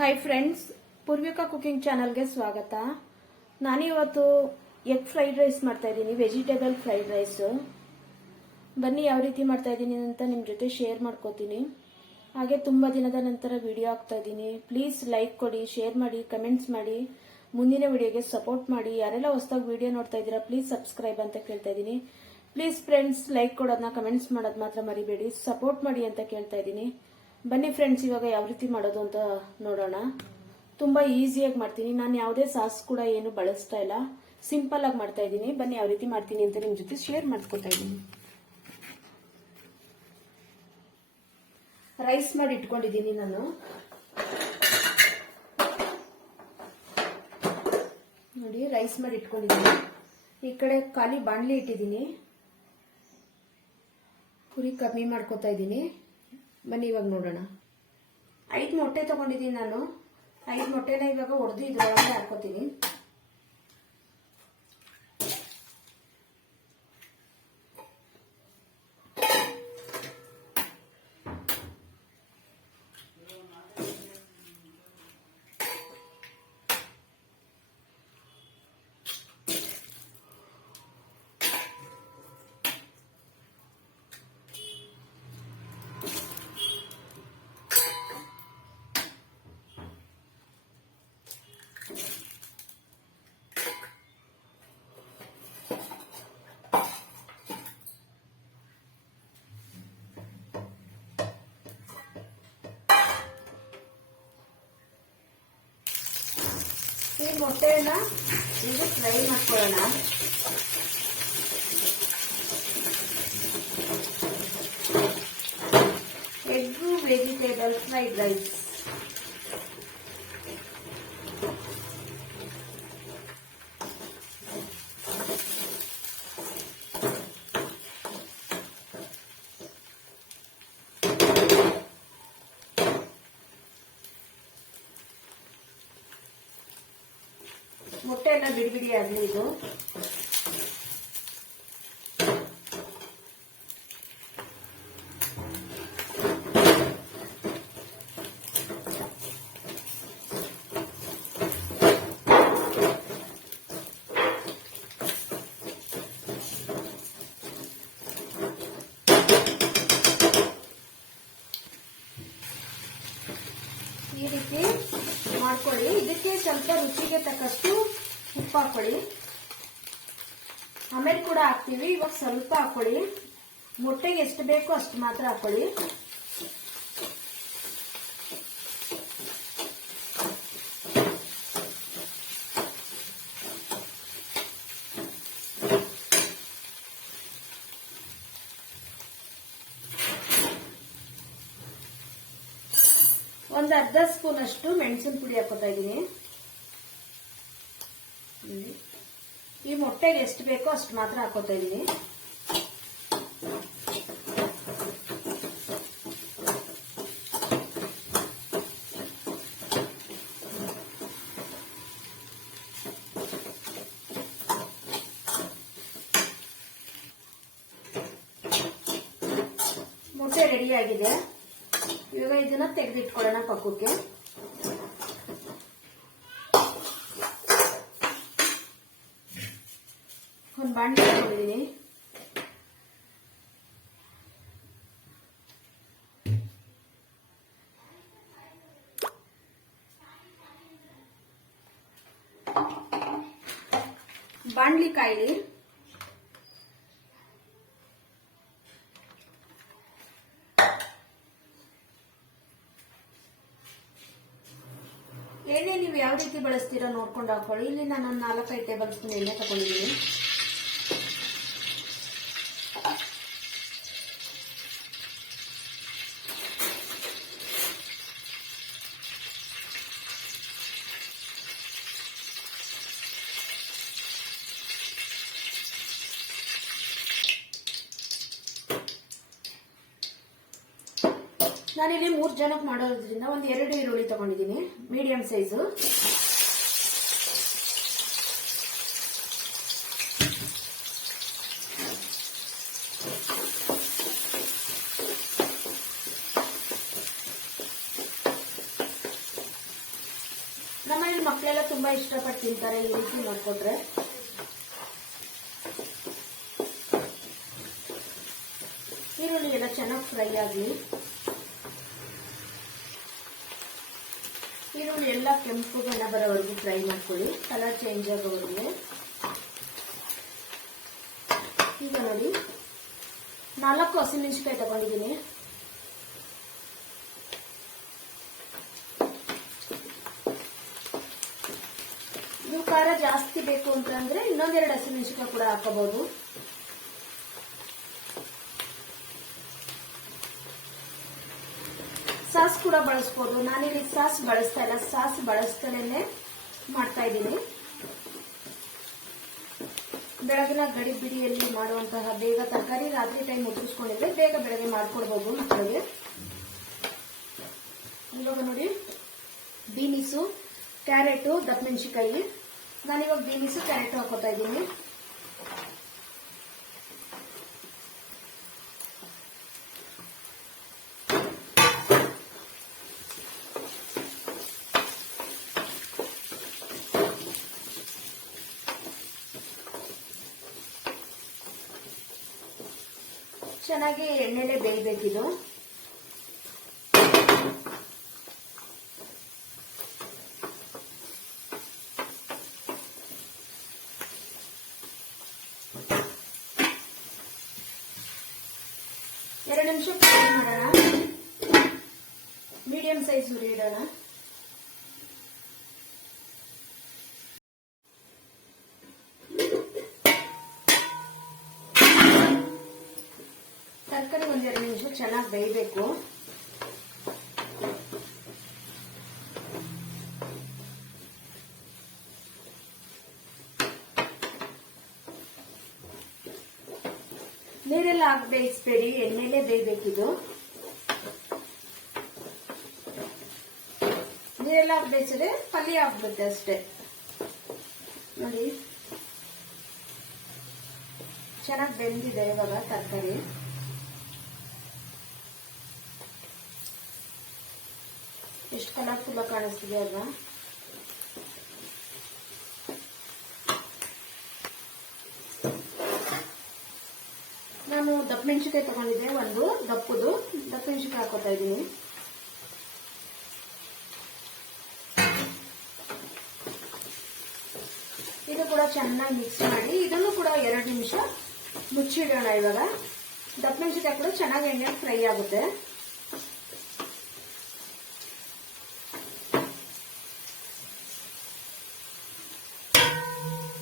Hi friends, Poorvika cooking ಚಾನಲ್ಗೆ ಸ್ವಾಗತ. ನಾನಿವತ್ತು ಎಗ್ ಫ್ರೈಡ್ ರೈಸ್ ಮಾಡ್ತಾ ಇದ್ದೀನಿ, ವೆಜಿಟೇಬಲ್ ಫ್ರೈಡ್ ರೈಸ್. ಬನ್ನಿ ಯಾವ ರೀತಿ ಮಾಡ್ತಾ ಇದ್ದೀನಿ ಅಂತ ನಿಮ್ಮ ಜೊತೆ ಶೇರ್ ಮಾಡ್ಕೋತೀನಿ. ಹಾಗೆ ತುಂಬ ದಿನದ ನಂತರ ವಿಡಿಯೋ ಹಾಕ್ತಾ ಇದ್ದೀನಿ. ಪ್ಲೀಸ್ ಲೈಕ್ ಕೊಡಿ, ಶೇರ್ ಮಾಡಿ, ಕಮೆಂಟ್ಸ್ ಮಾಡಿ, ಮುಂದಿನ ವಿಡಿಯೋಗೆ ಸಪೋರ್ಟ್ ಮಾಡಿ. ಯಾರೆಲ್ಲ ಹೊಸದಾಗಿ ವಿಡಿಯೋ ನೋಡ್ತಾ ಇದ್ದೀರಾ ಪ್ಲೀಸ್ ಸಬ್ಸ್ಕ್ರೈಬ್ ಅಂತ ಕೇಳ್ತಾ ಇದ್ದೀನಿ. ಪ್ಲೀಸ್ ಫ್ರೆಂಡ್ಸ್, ಲೈಕ್ ಕೊಡೋದನ್ನ, ಕಮೆಂಟ್ಸ್ ಮಾಡೋದು ಮಾತ್ರ ಮರಿಬೇಡಿ, ಸಪೋರ್ಟ್ ಮಾಡಿ ಅಂತ ಕೇಳ್ತಾ ಇದ್ದೀನಿ. ಬನ್ನಿ ಫ್ರೆಂಡ್ಸ್, ಇವಾಗ ಯಾವ ರೀತಿ ಮಾಡೋದು ಅಂತ ನೋಡೋಣ. ತುಂಬಾ ಈಸಿಯಾಗಿ ಮಾಡ್ತೀನಿ. ನಾನು ಯಾವುದೇ ಸಾಸ್ ಕೂಡ ಏನು ಬಳಸ್ತಾ ಇಲ್ಲ, ಸಿಂಪಲ್ ಆಗಿ ಮಾಡ್ತಾ ಇದ್ದೀನಿ. ಬನ್ನಿ ಯಾವ ರೀತಿ ಮಾಡ್ತೀನಿ ಅಂತ ನಿಮ್ ಜೊತೆ ಶೇರ್ ಮಾಡ್ಕೊತಾ ಇದ್ದೀನಿ. ರೈಸ್ ಮಾಡಿ ಇಟ್ಕೊಂಡಿದ್ದೀನಿ ನಾನು. ನೋಡಿ, ರೈಸ್ ಮಾಡಿ ಇಟ್ಕೊಂಡಿದ್ದೀನಿ. ಈ ಕಡೆ ಖಾಲಿ ಬಾಣಲಿ ಇಟ್ಟಿದ್ದೀನಿ, ಕುರಿ ಕಮ್ಮಿ ಮಾಡ್ಕೊತಾ ಇದ್ದೀನಿ. ಬನ್ನಿ ಇವಾಗ ನೋಡೋಣ. 5 ಮೊಟ್ಟೆ ತಗೊಂಡಿದ್ದೀನಿ ನಾನು. 5 ಮೊಟ್ಟೆನ ಇವಾಗ ಹೊಡೆದು ಇದ್ರೊಳಗೆ ಹಾಕೋತೀನಿ. ಈ ಮೊಟ್ಟೆನ ಈಗ ಫ್ರೈ ಮಾಡ್ಕೊಳ್ಳೋಣ. Egg vegetable fried rice. ಮೊಟ್ಟೆ ಎಲ್ಲ ಬಿಡಿ ಬಿಡಿ ಆಗಲಿ. ಇದು ಈ ರೀತಿ ಮಾಡ್ಕೊಳ್ಳಿ. ಇದಕ್ಕೆ ಸ್ವಲ್ಪ ರುಚಿಗೆ ತಕ್ಕಷ್ಟು ಉಪ್ಪು ಹಾಕೊಳ್ಳಿ. ಆಮೇಲೆ ಕೂಡ ಹಾಕ್ತೀವಿ, ಇವಾಗ ಸ್ವಲ್ಪ ಹಾಕೊಳ್ಳಿ. ಮೊಟ್ಟೆಗೆ ಎಷ್ಟು ಬೇಕೋ ಅಷ್ಟು ಮಾತ್ರ ಹಾಕೊಳ್ಳಿ. ಒಂದು ಅರ್ಧ ಸ್ಪೂನ್ ಅಷ್ಟು ಮೆಣಸಿನ ಪುಡಿ ಹಾಕೋತಾ ಇದ್ದೀನಿ. ಈ ಮೊಟ್ಟೆಗೆ ಎಷ್ಟು ಬೇಕೋ ಅಷ್ಟು ಮಾತ್ರ ಹಾಕೋತಾ ಇದ್ದೀನಿ. ಮೊಟ್ಟೆ ರೆಡಿ ಆಗಿದೆ. ಇವಾಗ ಇದನ್ನ ತೆಗೆದಿಟ್ಕೊಳ್ಳೋಣ ಪಕ್ಕಕ್ಕೆ. ಒಂದು ಬಾಣಲೆ ತಗೊಂಡಿದ್ದೀನಿ. ಬಾಣಲಿ ಕಾಯಿಲಿ. ಎಣ್ಣೆ ನೀವು ಯಾವ ರೀತಿ ಬಳಸ್ತೀರಾ ನೋಡ್ಕೊಂಡು ಹಾಕೊಳ್ಳಿ. ಇಲ್ಲಿ ನಾನು 4-5 ಟೇಬಲ್ ಸ್ಪೂನ್ ಎಣ್ಣೆ ತಗೊಂಡಿದ್ದೀನಿ. ನಾನಿಲ್ಲಿ 3 ಜನಕ್ಕೆ ಮಾಡೋದ್ರಿಂದ ಒಂದು 2 ಈರುಳ್ಳಿ ತಗೊಂಡಿದ್ದೀನಿ, ಮೀಡಿಯಂ ಸೈಜು. ಮಕ್ಕಳೆಲ್ಲ ತುಂಬಾ ಇಷ್ಟಪಟ್ಟು ತಿಂತಾರೆ ಈ ರೀತಿ ಮಾಡ್ಕೊಟ್ರೆ. ಈರುಳ್ಳಿ ಎಲ್ಲ ಚೆನ್ನಾಗಿ ಫ್ರೈ ಆಗಲಿ. ಈರುಳ್ಳಿ ಎಲ್ಲ ಕೆಂಪು ಬಣ್ಣ ಬರೋವರೆಗೂ ಫ್ರೈ ಮಾಡ್ಕೊಳ್ಳಿ, ಕಲರ್ ಚೇಂಜ್ ಆಗೋವರೆಗೆ. ಈಗ ನೋಡಿ 4 ಹಸಿಮೆಣಸಿನಕಾಯಿ ತಗೊಂಡಿದ್ದೀನಿ. ನೀವು ಖಾರ ಜಾಸ್ತಿ ಬೇಕು ಅಂತಂದ್ರೆ ಇನ್ನೊಂದೆರಡು ಹಸಿಮೆಣಸಿನಕಾಯಿ ಕೂಡ ಹಾಕಬಹುದು. ಸಾಸ್ ಕೂಡ ಬಳಸ್ಬೋದು. ನಾನಿಲ್ಲಿ ಸಾಸ್ ಬಳಸ್ತಾ ಇಲ್ಲ, ಸಾಸ್ ಬಳಸ್ತಾನೆ ಮಾಡ್ತಾ ಇದ್ದೀನಿ. ಬೆಳಗಿನ ಗಡಿ ಬಿಡಿಯಲ್ಲಿ ಮಾಡುವಂತಹ ಬೇಗ ತರಕಾರಿ ರಾತ್ರಿ ಟೈಮ್ ಮುಟ್ಟಿಸ್ಕೊಂಡಿದ್ರೆ ಬೇಗ ಬೆಳಗ್ಗೆ ಮಾಡ್ಕೊಡ್ಬೋದು ಮಕ್ಕಳಿಗೆ. ಇವಾಗ ನೋಡಿ ಬೀನಿಸು, ಕ್ಯಾರೆಟು, ದಪ್ಪಮೆಣಸಿನಕಾಯಿ. ನಾನಿವಾಗ ಬೀನಿಸು ಕ್ಯಾರೆಟ್ ಹಾಕೋತಾ ಇದ್ದೀನಿ. ಚೆನ್ನಾಗಿ ಎಣ್ಣೆಲೆ ಬೇಯಬೇಕಿದು. ಎರಡು ನಿಮಿಷ ಫ್ರೈ ಮಾಡೋಣ. ಮೀಡಿಯಂ ಸೈಜ್ ಉರಿ ಇಡೋಣ. ತರಕಾರಿ 1-2 ನಿಮಿಷ ಚೆನ್ನಾಗಿ ಬೇಯಬೇಕು. ನೀರೆಲ್ಲ ಹಾಕಿ ಬೇಯಿಸಬೇಡಿ, ಎಣ್ಣೆಲೆ ಬೇಯಬೇಕಿದು. ನೀರೆಲ್ಲ ಹಾಕಿ ಬೇಯಿಸಿದ್ರೆ ಪಲ್ಯ ಆಗ್ಬಿಡುತ್ತೆ ಅಷ್ಟೇ. ನೋಡಿ ಚೆನ್ನಾಗಿ ಬೆಂದಿದೆ ಇವಾಗ ತರಕಾರಿ. ಎಷ್ಟು ಕಲರ್ಫುಲ್ ಕಾಣಿಸ್ತಿದೆ ಅಲ್ವಾ? ನಾನು ದಪ್ಪಮೆಣಸಿನಕಾಯಿ ತಗೊಂಡಿದ್ದೆ, ಒಂದು ದಪ್ಪಮೆಣಸಿನಕಾಯಿ ಹಾಕೋತಾ ಇದ್ದೀನಿ. ಇದು ಕೂಡ ಚೆನ್ನಾಗಿ ಮಿಕ್ಸ್ ಮಾಡಿ ಇದನ್ನು ಕೂಡ 2 ನಿಮಿಷ ಮುಚ್ಚಿಡೋಣ. ಇವಾಗ ದಪ್ಪಮೆಣಸಿನಕಾಯಿ ಕೂಡ ಚೆನ್ನಾಗಿ ಎಣ್ಣೆ ಫ್ರೈ ಆಗುತ್ತೆ.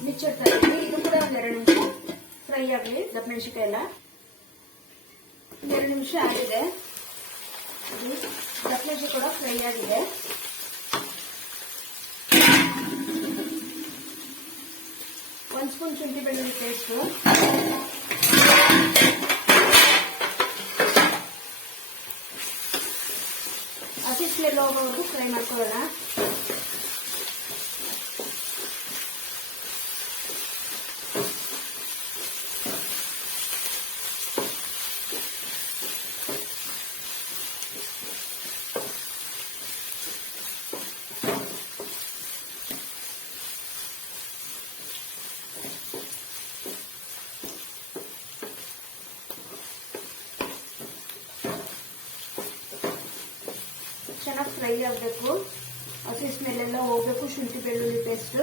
ಮುಚ್ಚಿಡ್ತಾ ಇದ್ದೀನಿ. ಇದು ಕೂಡ 2 ನಿಮಿಷ ಫ್ರೈ ಆಗಲಿ. ದಪ್ಪಮೆಣಸಿನಕಾಯಿ ಎಲ್ಲ 2 ನಿಮಿಷ ಆಗಿದೆ. ದಪ್ಪಮೆಣಸಿನಕಾಯಿ ಕೂಡ ಫ್ರೈ ಆಗಿದೆ. ಒಂದು ಸ್ಪೂನ್ ಶುಂಠಿ ಬೆಳ್ಳುಳ್ಳಿ ಪೇಸ್ಟ್, ಹಸಿ ಸ್ಮೆಲ್ ಹೋಗೋವರೆಗೂ ಫ್ರೈ ಮಾಡ್ಕೊಳ್ಳೋಣ. ಚೆನ್ನಾಗಿ ಫ್ರೈ ಆಗಬೇಕು, ಹಸಿ ಸ್ಮೆಲ್ ಎಲ್ಲ ಹೋಗ್ಬೇಕು. ಶುಂಠಿ ಬೆಳ್ಳುಳ್ಳಿ ಪೇಸ್ಟ್,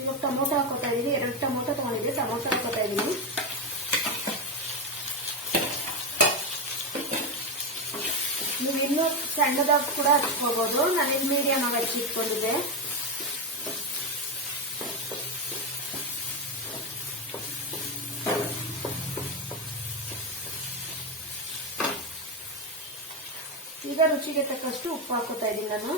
ಇವಾಗ ಟೊಮೊಟೊ ಹಾಕೋತಾ ಇದೀನಿ. 2 ಟೊಮೊಟೊ ತಗೊಂಡಿದ್ದೆ, ಟೊಮೊಟೊ ಹಾಕೋತಾ ಇದೀನಿ. ನೀವು ಇನ್ನೂ ಸಣ್ಣದಾಗಿ ಕೂಡ ಹಚ್ಕೋಬಹುದು. ನಾನಿಲ್ಲಿ ಮೀಡಿಯಂ ಆಗಿ ಹಚ್ಚಿಟ್ಕೊಂಡಿದ್ದೆ. ಈಗ ರುಚಿಗೆ ತಕ್ಕಷ್ಟು ಉಪ್ಪು ಹಾಕೋತಾ ಇದ್ದೀನಿ ನಾನು.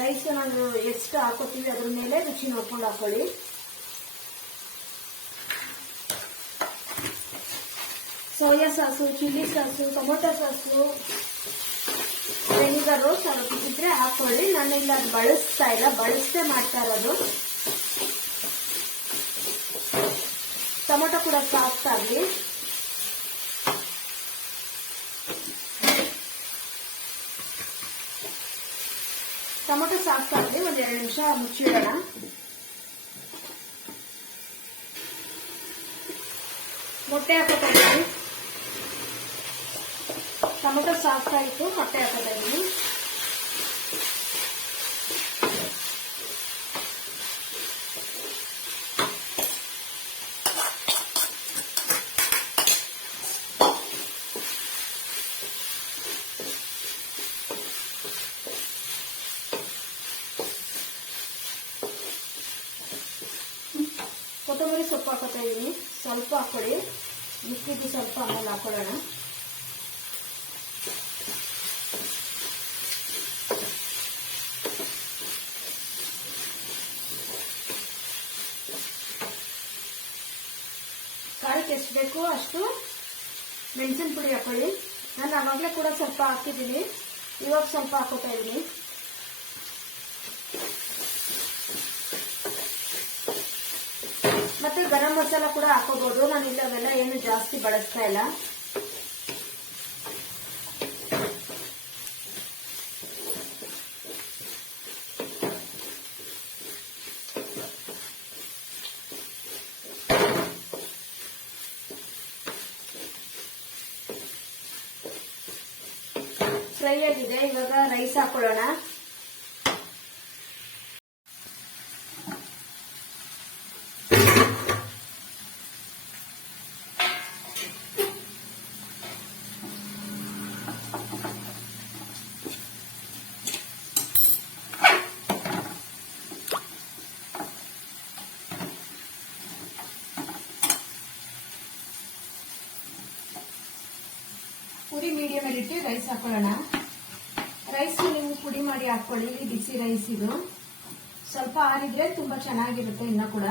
ರೈಸ್ ನಾವು ಎಷ್ಟು ಹಾಕೋತೀವಿ ಅದ್ರ ಮೇಲೆ ರುಚಿ ನೋಡ್ಕೊಂಡು ಹಾಕೊಳ್ಳಿ. Soya sauce, chilli sauce, tomato sauce, vinegar ಸ್ವಲ್ಪ ಇದ್ರೆ ಹಾಕೊಳ್ಳಿ. ನಾನು ಇಲ್ಲ ಅದು ಬಳಸ್ತಾ ಇಲ್ಲ, ಬಳಸದೆ ಮಾಡ್ತಾ ಇರೋದು. ಟೊಮೊಟೊ ಕೂಡ ಸಾಫ್ಟ್ ಆಗಲಿ. ಟೊಮೊಟೊ ಸಾಫ್ಟ್ ಆಗಲಿ, ಒಂದ್ 2 ನಿಮಿಷ ಮುಚ್ಚಿಡೋಣ. ಮೊಟ್ಟೆ ಹಾಕೋತಾ ಇದ್ದೀನಿ. ಟೊಮೊಟೊ ಸಾಫ್ಟ್ ಆಯಿತು, ಮೊಟ್ಟೆ ಹಾಕೋತಾ ಇದ್ದೀನಿ. ಕೊತ್ತಂಬರಿ ಸೊಪ್ಪು ಹಾಕೋತಾ ಇದ್ದೀನಿ. ಸ್ವಲ್ಪ ಹಾಕೊಳ್ಳಿ, ಮಿಕ್ಕಿದ್ದು ಸ್ವಲ್ಪ ಆಮೇಲೆ ಹಾಕೊಳ್ಳೋಣ. ಖಾರಕ್ಕೆ ಎಷ್ಟು ಬೇಕು ಅಷ್ಟು ಮೆಣಸಿನ ಪುಡಿ ಹಾಕೊಳ್ಳಿ. ನಾನು ಆವಾಗಲೇ ಕೂಡ ಸ್ವಲ್ಪ ಹಾಕಿದ್ದೀನಿ, ಇವಾಗ ಸ್ವಲ್ಪ ಹಾಕೋತಾ ಇದ್ದೀನಿ. ಮತ್ತೆ ಗರಂ ಮಸಾಲ ಕೂಡ ಹಾಕೋಬಹುದು. ನಾನು ಇಲ್ಲ ಅವೆಲ್ಲ ಏನು ಜಾಸ್ತಿ ಬಳಸ್ತಾ ಇಲ್ಲ. ಫ್ರೈ ಆಗಿದೆ, ಇವಾಗ ರೈಸ್ ಹಾಕೊಳ್ಳೋಣ. ಪುಡಿ ಮೀಡಿಯಂ ಅಲ್ಲಿ ಇಟ್ಟು ರೈಸ್ ಹಾಕೊಳ್ಳೋಣ. ರೈಸ್ ನೀವು ಪುಡಿ ಮಾಡಿ ಹಾಕೊಳ್ಳಿ, ಬಿಸಿ ರೈಸ್ ಇದು. ಸ್ವಲ್ಪ ಆರಿದ್ರೆ ತುಂಬಾ ಚೆನ್ನಾಗಿರುತ್ತೆ. ಇನ್ನ ಕೂಡ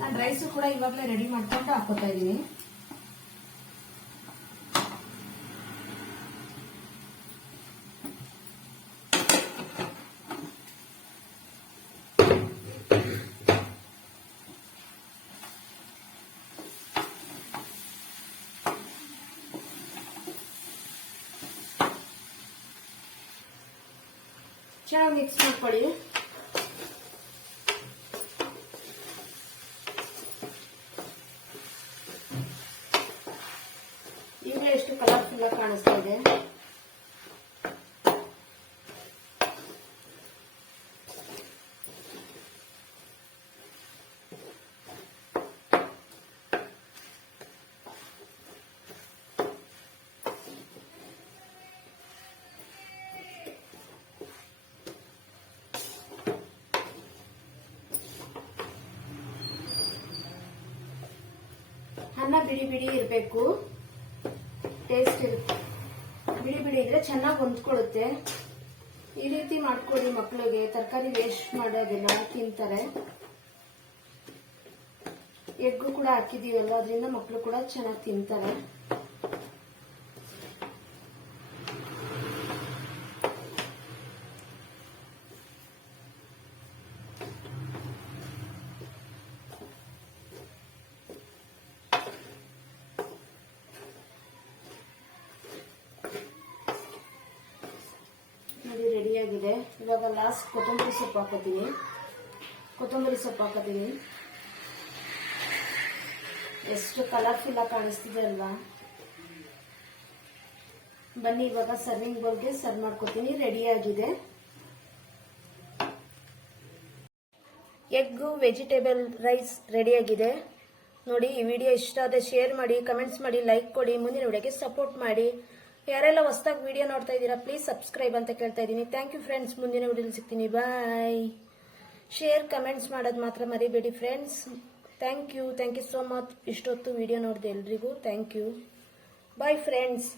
ನಾನು ರೈಸ್ ಕೂಡ ಇವಾಗಲೇ ರೆಡಿ ಮಾಡ್ಕೊಂಡು ಹಾಕೋತಾ ಇದ್ದೀನಿ. ಚೆನ್ನಾಗಿ ಮಿಕ್ಸ್ ಮಾಡ್ಕೊಳ್ಳಿ. ಈಗಲೇ ಎಷ್ಟು ಕಲರ್ಫುಲ್ ಆಗಿ ಕಾಣಿಸ್ತಾ ಇದೆ. ಅನ್ನ ಬಿಡಿ ಬಿಡಿ ಇರಬೇಕು, ಟೇಸ್ಟ್ ಇರುತ್ತೆ. ಬಿಡಿ ಬಿಡಿ ಇದ್ರೆ ಚೆನ್ನಾಗಿ ಹೊಂದ್ಕೊಳ್ಳುತ್ತೆ. ಈ ರೀತಿ ಮಾಡ್ಕೊಡಿ ಮಕ್ಕಳಿಗೆ. ತರಕಾರಿ ವೇಸ್ಟ್ ಮಾಡೋದಿಲ್ಲ, ತಿಂತಾರೆ. ಎಗ್ಗು ಕೂಡ ಹಾಕಿದೀವಲ್ಲ, ಅದರಿಂದ ಮಕ್ಕಳು ಕೂಡ ಚೆನ್ನಾಗಿ ತಿಂತಾರೆ. ರೆಡಿ ಆಗಿದೆ. ಇವಾಗ ಲಾಸ್ಟ್ ಕೊತ್ತಂಬರಿ ಸೊಪ್ಪು ಹಾಕೋತೀನಿ. ಎಷ್ಟು ಕಲರ್ಫುಲ್ ಆಗಿ ಕಾಣಿಸ್ತಿದೆ ಅಲ್ವಾ. ಬನ್ನಿ ಇವಾಗ ಸರ್ವಿಂಗ್ ಬೌಲ್ಗೆ ಸರ್ವ್ ಮಾಡ್ಕೋತೀನಿ. ರೆಡಿ ಆಗಿದೆ. ಎಗ್ ವೆಜಿಟೇಬಲ್ ರೈಸ್ ರೆಡಿ ಆಗಿದೆ ನೋಡಿ. ಈ ವಿಡಿಯೋ ಇಷ್ಟ ಆದ್ರೆ ಶೇರ್ ಮಾಡಿ, ಕಮೆಂಟ್ಸ್ ಮಾಡಿ, ಲೈಕ್ ಕೊಡಿ, ಮುಂದಿನ ವಿಡಿಯೋಗೆ ಸಪೋರ್ಟ್ ಮಾಡಿ. ಯಾರೆಲ್ಲ ಹೊಸದಾಗಿ ವಿಡಿಯೋ ನೋಡ್ತಾ ಇದ್ದೀರಾ ಪ್ಲೀಸ್ ಸಬ್ಸ್ಕ್ರೈಬ್ ಅಂತ ಕೇಳ್ತಾ ಇದ್ದೀನಿ. Thank you friends. ಮುಂದಿನ ವಿಡಿಯೋಲಿ ಸಿಗ್ತೀನಿ. ಬಾಯ್. ಶೇರ್ ಕಮೆಂಟ್ಸ್ ಮಾಡೋದು ಮಾತ್ರ ಮರಿಬೇಡಿ friends. Thank you so much. ಇಷ್ಟೊತ್ತು ವಿಡಿಯೋ ನೋಡಿದೆ ಎಲ್ರಿಗೂ ಥ್ಯಾಂಕ್ ಯು. Bye friends.